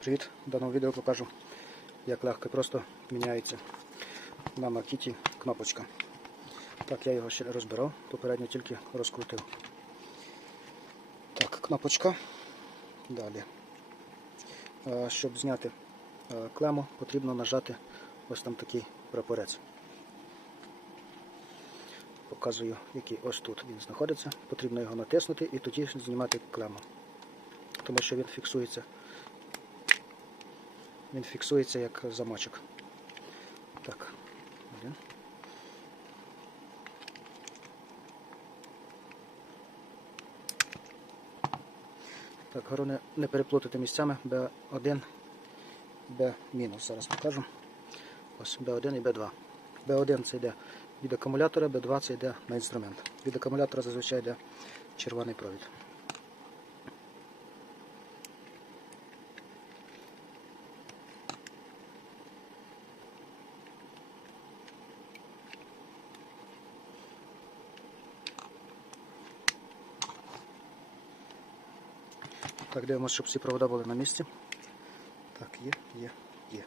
Привіт! В даному відео покажу, як легко просто міняється на макіті кнопочка. Так, я його ще розбирав, попередньо тільки розкрутив. Так, кнопочка. Далі. Е, Щоб зняти е, клему, потрібно нажати ось там такий прапорець. Показую, який ось тут він знаходиться. Потрібно його натиснути і тоді знімати клему. Тому що він фіксується він фіксується як замочок. Так. Так, головне не переплутати місцями B1, B-. Зараз покажу. Ось B1 і B2. B1 це йде від акумулятора, B2 це йде на інструмент. Від акумулятора зазвичай йде червоний провід. Так, дивимося, щоб всі провода були на місці. Так, є, є, є.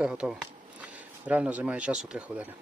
Все готово. Реально займає часу 3 хвилини.